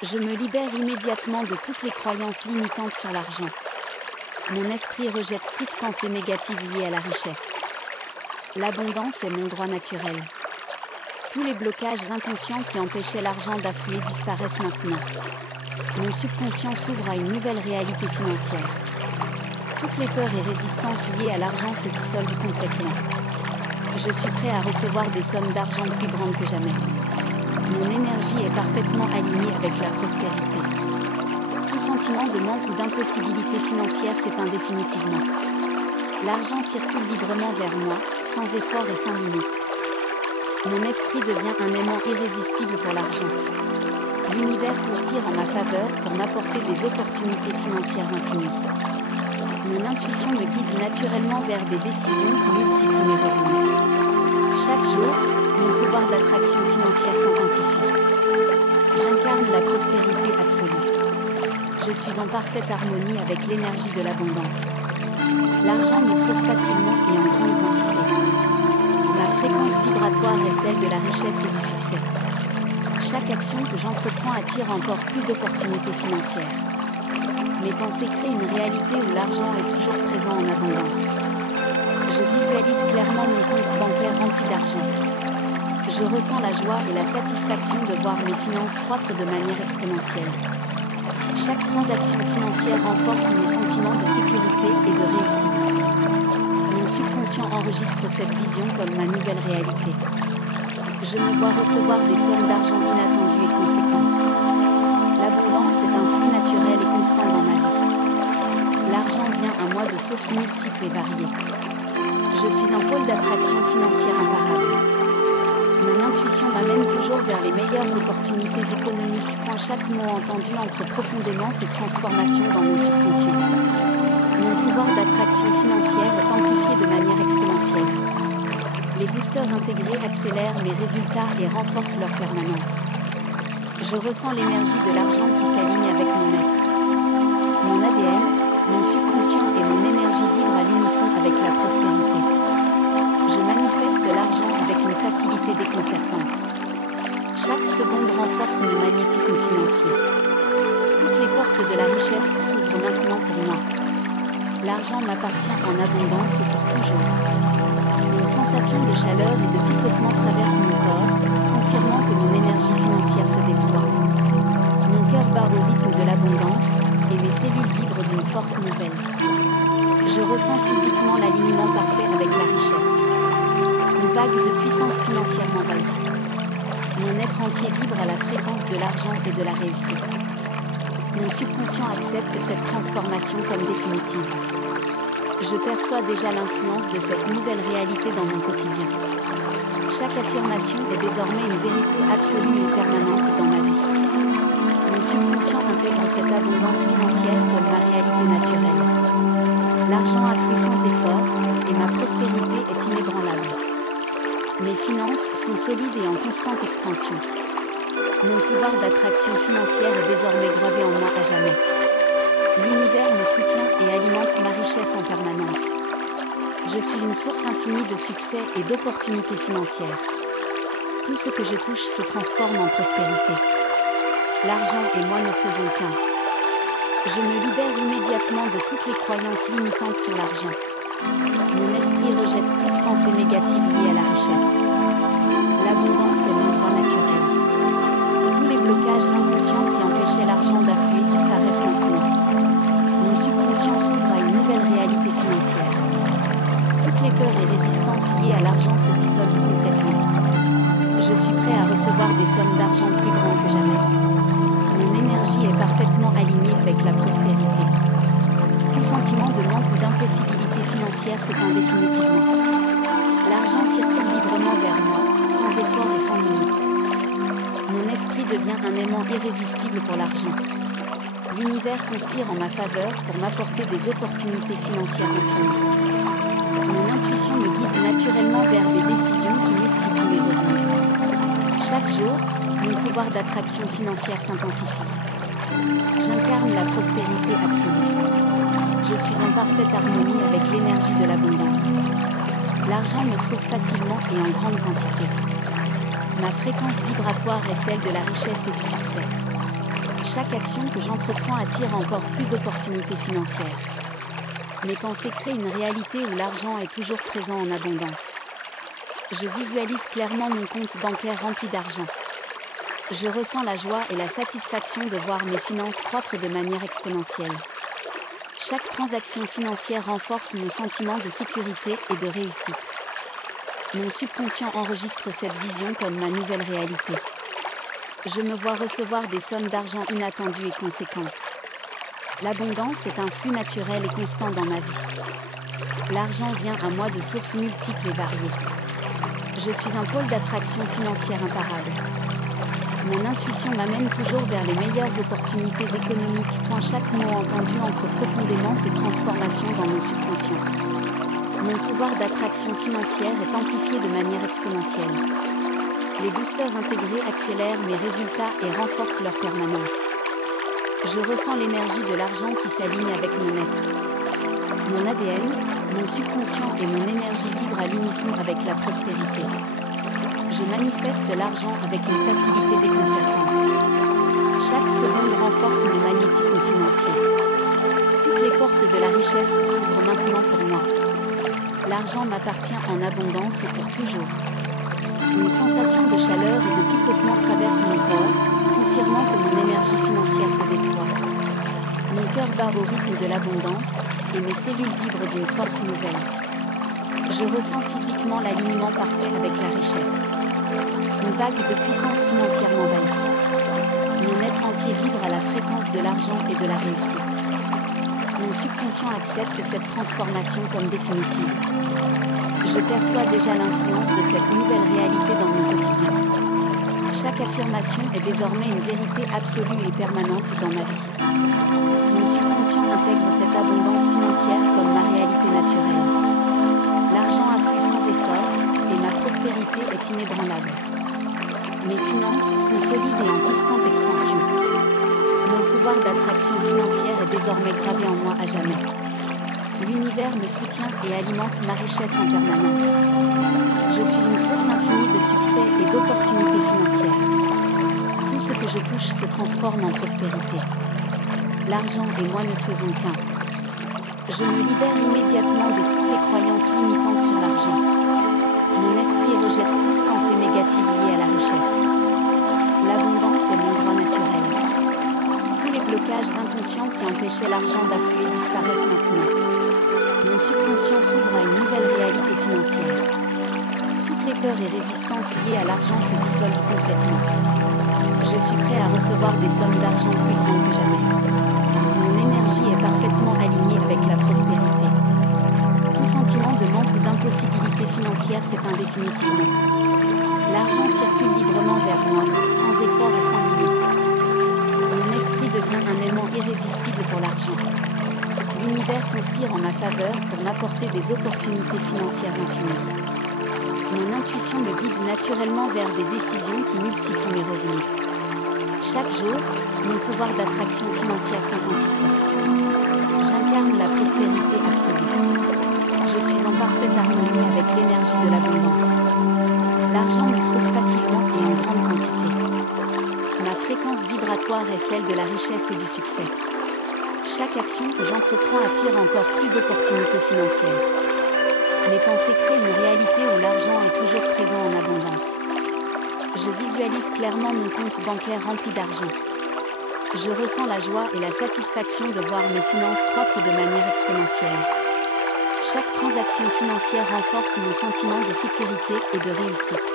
Je me libère immédiatement de toutes les croyances limitantes sur l'argent. Mon esprit rejette toute pensée négative liée à la richesse. L'abondance est mon droit naturel. Tous les blocages inconscients qui empêchaient l'argent d'affluer disparaissent maintenant. Mon subconscient s'ouvre à une nouvelle réalité financière. Toutes les peurs et résistances liées à l'argent se dissolvent complètement. Je suis prêt à recevoir des sommes d'argent plus grandes que jamais. Mon énergie est parfaitement alignée avec la prospérité. Tout sentiment de manque ou d'impossibilité financière s'éteint définitivement. L'argent circule librement vers moi, sans effort et sans limite. Mon esprit devient un aimant irrésistible pour l'argent. L'univers conspire en ma faveur pour m'apporter des opportunités financières infinies. Mon intuition me guide naturellement vers des décisions qui multiplient mes revenus. Chaque jour, mon pouvoir d'attraction financière s'intensifie. J'incarne la prospérité absolue. Je suis en parfaite harmonie avec l'énergie de l'abondance. L'argent me trouve facilement et en grande quantité. Ma fréquence vibratoire est celle de la richesse et du succès. Chaque action que j'entreprends attire encore plus d'opportunités financières. Mes pensées créent une réalité où l'argent est toujours présent en abondance. Je visualise clairement mon compte bancaire rempli d'argent. Je ressens la joie et la satisfaction de voir mes finances croître de manière exponentielle. Chaque transaction financière renforce mon sentiment de sécurité et de réussite. Mon subconscient enregistre cette vision comme ma nouvelle réalité. Je me vois recevoir des sommes d'argent inattendues et conséquentes. L'abondance est un flux naturel et constant dans ma vie. L'argent vient à moi de sources multiples et variées. Je suis un pôle d'attraction financière imparable. Mon intuition m'amène toujours vers les meilleures opportunités économiques. Chaque mot entendu ancre profondément ces transformations dans mon subconscient. Mon pouvoir d'attraction financière est amplifié de manière exponentielle. Les boosters intégrés accélèrent mes résultats et renforcent leur permanence. Je ressens l'énergie de l'argent qui s'aligne avec mon être. Mon ADN, mon subconscient et mon énergie vibrent à l'unisson avec la prospérité. Je manifeste l'argent avec une facilité déconcertante. Chaque seconde renforce mon magnétisme financier. Toutes les portes de la richesse s'ouvrent maintenant pour moi. L'argent m'appartient en abondance et pour toujours. Une sensation de chaleur et de picotement traverse mon corps, confirmant que mon énergie financière se déploie. Mon cœur bat au rythme de l'abondance, et mes cellules vibrent d'une force nouvelle. Je ressens physiquement l'alignement parfait avec la richesse. Une vague de puissance financière m'envahit. Mon être entier vibre à la fréquence de l'argent et de la réussite. Mon subconscient accepte cette transformation comme définitive. Je perçois déjà l'influence de cette nouvelle réalité dans mon quotidien. Chaque affirmation est désormais une vérité absolue et permanente dans ma vie. Mon subconscient intègre cette abondance financière comme ma réalité naturelle. L'argent afflue sans effort, et ma prospérité est inébranlable. Mes finances sont solides et en constante expansion. Mon pouvoir d'attraction financière est désormais gravé en moi à jamais. L'univers me soutient et alimente ma richesse en permanence. Je suis une source infinie de succès et d'opportunités financières. Tout ce que je touche se transforme en prospérité. L'argent et moi ne faisons qu'un. Je me libère immédiatement de toutes les croyances limitantes sur l'argent. Mon esprit rejette toute pensée négative liée à la richesse. L'abondance est mon droit naturel. Tous les blocages inconscients qui empêchaient l'argent d'affluer disparaissent maintenant. Mon subconscient s'ouvre à une nouvelle réalité financière. Toutes les peurs et résistances liées à l'argent se dissolvent complètement. Je suis prêt à recevoir des sommes d'argent plus grandes que jamais. Mon énergie est parfaitement alignée avec la prospérité. Tout sentiment de manque ou d'impossibilité financière s'éteint définitivement. L'argent circule librement vers moi, sans effort et sans limite. Mon esprit devient un aimant irrésistible pour l'argent. L'univers conspire en ma faveur pour m'apporter des opportunités financières infinies. Mon intuition me guide naturellement vers des décisions qui multiplient mes revenus. Chaque jour, mon pouvoir d'attraction financière s'intensifie. J'incarne la prospérité absolue. Je suis en parfaite harmonie avec l'énergie de l'abondance. L'argent me trouve facilement et en grande quantité. Ma fréquence vibratoire est celle de la richesse et du succès. Chaque action que j'entreprends attire encore plus d'opportunités financières. Mes pensées créent une réalité où l'argent est toujours présent en abondance. Je visualise clairement mon compte bancaire rempli d'argent. Je ressens la joie et la satisfaction de voir mes finances croître de manière exponentielle. Chaque transaction financière renforce mon sentiment de sécurité et de réussite. Mon subconscient enregistre cette vision comme ma nouvelle réalité. Je me vois recevoir des sommes d'argent inattendues et conséquentes. L'abondance est un flux naturel et constant dans ma vie. L'argent vient à moi de sources multiples et variées. Je suis un pôle d'attraction financière imparable. Mon intuition m'amène toujours vers les meilleures opportunités économiques. Chaque mot entendu ancre profondément ces transformations dans mon subconscient. Mon pouvoir d'attraction financière est amplifié de manière exponentielle. Les boosters intégrés accélèrent mes résultats et renforcent leur permanence. Je ressens l'énergie de l'argent qui s'aligne avec mon être. Mon ADN, mon subconscient et mon énergie vibrent à l'unisson avec la prospérité. Je manifeste l'argent avec une facilité déconcertante. Chaque seconde renforce mon magnétisme financier. Toutes les portes de la richesse s'ouvrent maintenant pour moi. L'argent m'appartient en abondance et pour toujours. Une sensation de chaleur et de picotement traverse mon corps, confirmant que mon énergie financière se déploie. Mon cœur bat au rythme de l'abondance, et mes cellules vibrent d'une force nouvelle. Je ressens physiquement l'alignement parfait avec la richesse. Une vague de puissance financière m'envahit. Mon être entier vibre à la fréquence de l'argent et de la réussite. Mon subconscient accepte cette transformation comme définitive. Je perçois déjà l'influence de cette nouvelle réalité dans mon quotidien. Chaque affirmation est désormais une vérité absolue et permanente dans ma vie. Mon subconscient intègre cette abondance financière comme ma réalité naturelle. L'argent afflue sans effort, et ma prospérité est inébranlable. Mes finances sont solides et en constante expansion. Mon pouvoir d'attraction financière est désormais gravé en moi à jamais. L'univers me soutient et alimente ma richesse en permanence. Je suis une source infinie de succès et d'opportunités financières. Tout ce que je touche se transforme en prospérité. L'argent et moi ne faisons qu'un. Je me libère immédiatement de toutes les croyances limitantes sur l'argent. Mon esprit rejette toute pensée négative liée à la richesse. L'abondance est mon droit naturel. Tous les blocages inconscients qui empêchaient l'argent d'affluer disparaissent maintenant. Mon subconscient s'ouvre à une nouvelle réalité financière. Toutes les peurs et résistances liées à l'argent se dissolvent complètement. Je suis prêt à recevoir des sommes d'argent plus grandes que jamais. Mon énergie est parfaitement alignée avec la prospérité. Tout sentiment de manque ou d'impossibilité financière s'éteint définitivement. L'argent circule librement vers moi, sans effort et sans limite. Mon esprit devient un aimant irrésistible pour l'argent. L'univers conspire en ma faveur pour m'apporter des opportunités financières infinies. Mon intuition me guide naturellement vers des décisions qui multiplient mes revenus. Chaque jour, mon pouvoir d'attraction financière s'intensifie. J'incarne la prospérité absolue. Je suis en parfaite harmonie avec l'énergie de l'abondance. L'argent me trouve facilement et en grande quantité. Ma fréquence vibratoire est celle de la richesse et du succès. Chaque action que j'entreprends attire encore plus d'opportunités financières. Mes pensées créent une réalité où l'argent est toujours présent en abondance. Je visualise clairement mon compte bancaire rempli d'argent. Je ressens la joie et la satisfaction de voir mes finances croître de manière exponentielle. Chaque transaction financière renforce mon sentiment de sécurité et de réussite.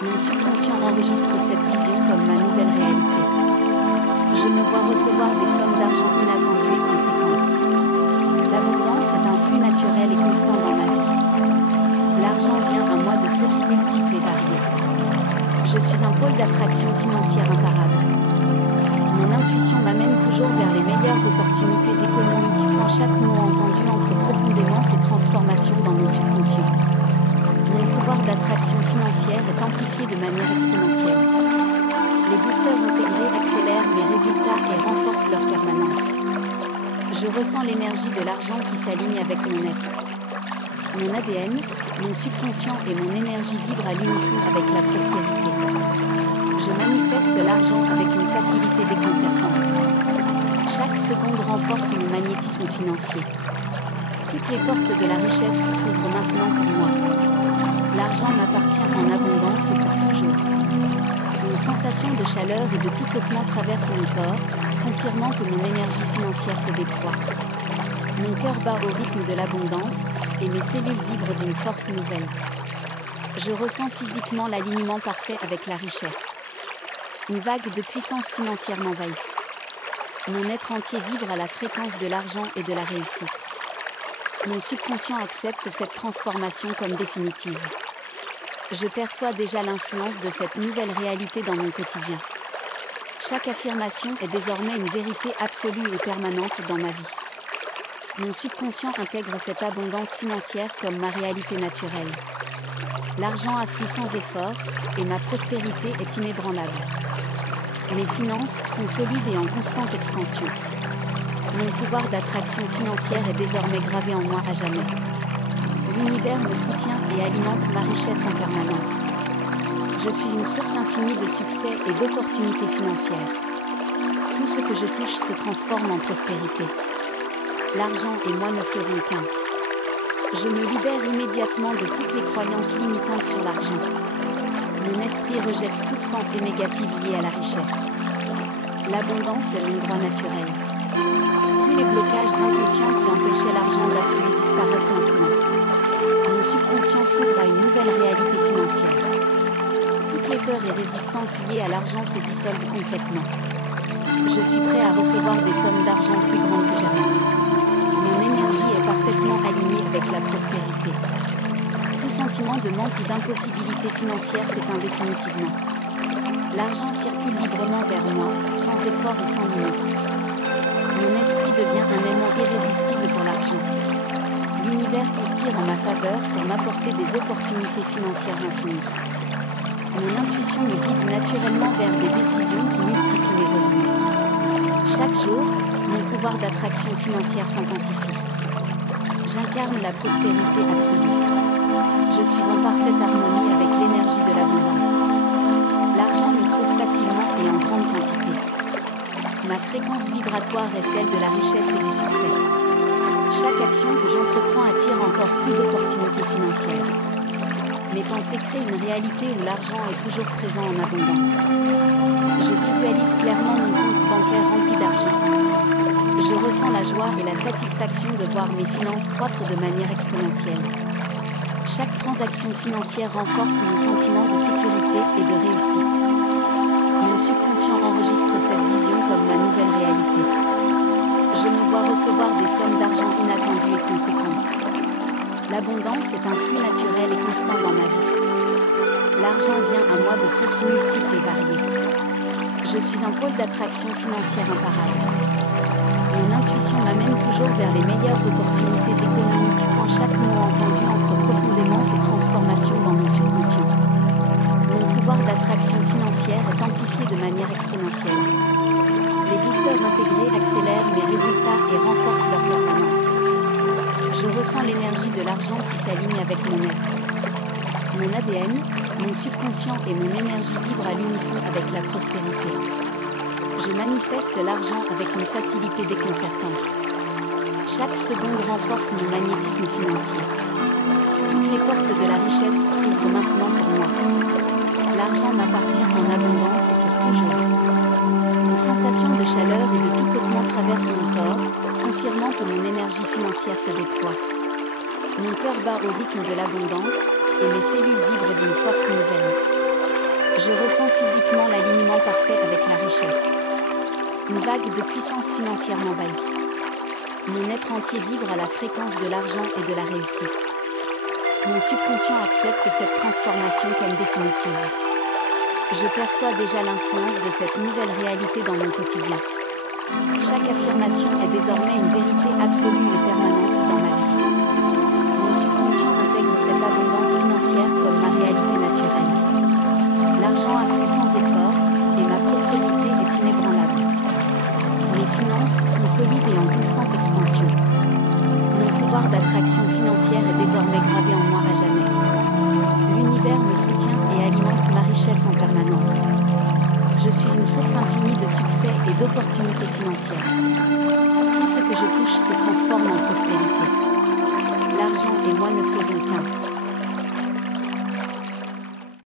Mon subconscient enregistre cette vision comme ma nouvelle réalité. Je me vois recevoir des sommes d'argent inattendues et conséquentes. L'abondance est un flux naturel et constant dans ma vie. L'argent vient à moi de sources multiples et variées. Je suis un pôle d'attraction financière imparable. Mon intuition m'amène toujours vers les meilleures opportunités économiques quand chaque mot entendu ancre profondément ces transformations dans mon subconscient. Mon pouvoir d'attraction financière est amplifié de manière exponentielle. Les boosters intégrés accélèrent mes résultats et renforcent leur permanence. Je ressens l'énergie de l'argent qui s'aligne avec mon être. Mon ADN, mon subconscient et mon énergie vibrent à l'unisson avec la prospérité. Je manifeste l'argent avec une facilité déconcertante. Chaque seconde renforce mon magnétisme financier. Toutes les portes de la richesse s'ouvrent maintenant pour moi. L'argent m'appartient en abondance et pour toujours. Une sensation de chaleur et de picotement traverse mon corps, confirmant que mon énergie financière se déploie. Mon cœur bat au rythme de l'abondance, et mes cellules vibrent d'une force nouvelle. Je ressens physiquement l'alignement parfait avec la richesse. Une vague de puissance financière m'envahit. Mon être entier vibre à la fréquence de l'argent et de la réussite. Mon subconscient accepte cette transformation comme définitive. Je perçois déjà l'influence de cette nouvelle réalité dans mon quotidien. Chaque affirmation est désormais une vérité absolue et permanente dans ma vie. Mon subconscient intègre cette abondance financière comme ma réalité naturelle. L'argent afflue sans effort, et ma prospérité est inébranlable. Mes finances sont solides et en constante expansion. Mon pouvoir d'attraction financière est désormais gravé en moi à jamais. L'univers me soutient et alimente ma richesse en permanence. Je suis une source infinie de succès et d'opportunités financières. Tout ce que je touche se transforme en prospérité. L'argent et moi ne faisons qu'un. Je me libère immédiatement de toutes les croyances limitantes sur l'argent. Mon esprit rejette toute pensée négative liée à la richesse. L'abondance est mon droit naturel. Tous les blocages inconscients qui empêchaient l'argent d'affluer disparaissent maintenant. Mon subconscient s'ouvre à une nouvelle réalité financière. Toutes les peurs et résistances liées à l'argent se dissolvent complètement. Je suis prêt à recevoir des sommes d'argent plus grandes que jamais. Mon énergie est parfaitement alignée avec la prospérité. Tout sentiment de manque ou d'impossibilité financière s'éteint définitivement. L'argent circule librement vers moi, sans effort et sans limite. Mon esprit devient un aimant irrésistible pour l'argent. L'univers conspire en ma faveur pour m'apporter des opportunités financières infinies. Mon intuition me guide naturellement vers des décisions qui multiplient mes revenus. Chaque jour, mon pouvoir d'attraction financière s'intensifie. J'incarne la prospérité absolue. Je suis en parfaite harmonie avec l'énergie de l'abondance. L'argent me trouve facilement et en grande quantité. Ma fréquence vibratoire est celle de la richesse et du succès. Chaque action que j'entreprends attire encore plus d'opportunités financières. Mes pensées créent une réalité où l'argent est toujours présent en abondance. Je visualise clairement mon compte bancaire rempli d'argent. Je ressens la joie et la satisfaction de voir mes finances croître de manière exponentielle. Chaque transaction financière renforce mon sentiment de sécurité et de réussite. Mon subconscient enregistre cette vision comme ma nouvelle réalité. Je me vois recevoir des sommes d'argent inattendues et conséquentes. L'abondance est un flux naturel et constant dans ma vie. L'argent vient à moi de sources multiples et variées. Je suis un pôle d'attraction financière imparable. Mon intuition m'amène toujours vers les meilleures opportunités économiques quand chaque mot entendu ancre profondément ces transformations dans mon subconscient. Mon pouvoir d'attraction financière est amplifié de manière exponentielle. Les boosters intégrés accélèrent mes résultats et renforcent leur permanence. Je ressens l'énergie de l'argent qui s'aligne avec mon être. Mon ADN, mon subconscient et mon énergie vibrent à l'unisson avec la prospérité. Je manifeste l'argent avec une facilité déconcertante. Chaque seconde renforce mon magnétisme financier. Toutes les portes de la richesse s'ouvrent maintenant pour moi. L'argent m'appartient en abondance et pour toujours. Une sensation de chaleur et de picotement traverse mon corps, confirmant que mon énergie financière se déploie. Mon cœur bat au rythme de l'abondance, et mes cellules vibrent d'une force nouvelle. Je ressens physiquement l'alignement parfait avec la richesse. Une vague de puissance financière m'envahit. Mon être entier vibre à la fréquence de l'argent et de la réussite. Mon subconscient accepte cette transformation comme définitive. Je perçois déjà l'influence de cette nouvelle réalité dans mon quotidien. Chaque affirmation est désormais une vérité absolue et permanente dans ma vie. Mon subconscient intègre cette abondance financière comme ma réalité naturelle. L'argent afflue sans effort, et ma prospérité est inébranlable. Mes finances sont solides et en constante expansion. Mon pouvoir d'attraction financière est désormais gravé en moi à jamais. L'univers me soutient et alimente ma richesse en permanence. Je suis une source infinie de succès et d'opportunités financières. Tout ce que je touche se transforme en prospérité. L'argent et moi ne faisons qu'un.